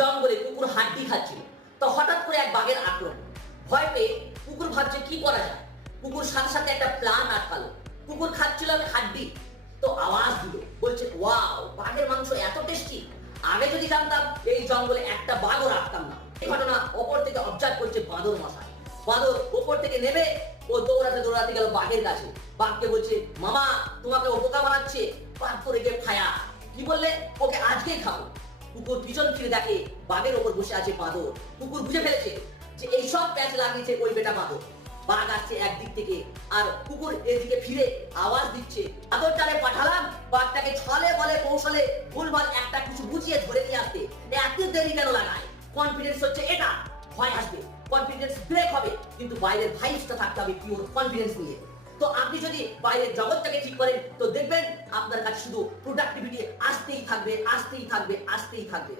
জঙ্গলে কুকুর হাড্ডি খাচ্ছিল। তো হঠাৎ করে এক বাঘের আক্রমণ। ভয় পেয়ে কুকুর ভাবছে কি করা যায়। কুকুর সাথে সাথে একটা প্ল্যান আটকালো। কুকুর খাচ্ছিল হাড্ডি, তো আওয়াজ দিল, বলছে ওয়াও, বাঘের মাংস এত টেস্টি। আগে যদি জানতাম এই জঙ্গলে একটা বাঘও রাখতাম না। এই ঘটনা ওপর থেকে অবজার্ভ করছে বাঁদর মশাই। বাঁদর ওপর থেকে নেমে ও দৌড়াতে দৌড়াতে গেল বাঘের কাছে। বাঘকে বলছে, মামা তোমাকে ও বোকা বানাচ্ছে। বাঘ তো রেগে ফায়া, কি বললে, ওকে আজকেই খাও। কুকুর পিছন ফিরে দেখে বাঘের ওপর বসে আছে বাঁদর। কুকুর বুঝে ফেলেছে যে এইসব প্যাঁচ লাগিয়েছে ওই বেটা বাঁদর। বাঘ আসছে একদিক থেকে আর কুকুর এদিকে ফিরে আওয়াজ দিচ্ছে। বাঁদরটারে পাঠালাম বাঘটাকে ছলে বলে কৌশলে ভুলভাল একটা কিছু বুঝিয়ে ধরে নিয়ে আসতে, এত দেরি কেন লাগায়? কনফিডেন্স হচ্ছে এটা, ভয় আসবে, কনফিডেন্স ব্রেক হবে, কিন্তু বাইরের ভাইবসটা থাকতে হবে পিওর কনফিডেন্স নিয়ে। তো আপনি যদি বাইরের জগৎটাকে ঠিক করেন তো দেখবেন আপনার কাছে শুধু প্রোডাক্টিভিটি আসতেই থাকবে, আসতেই থাকবে, আসতেই থাকবে।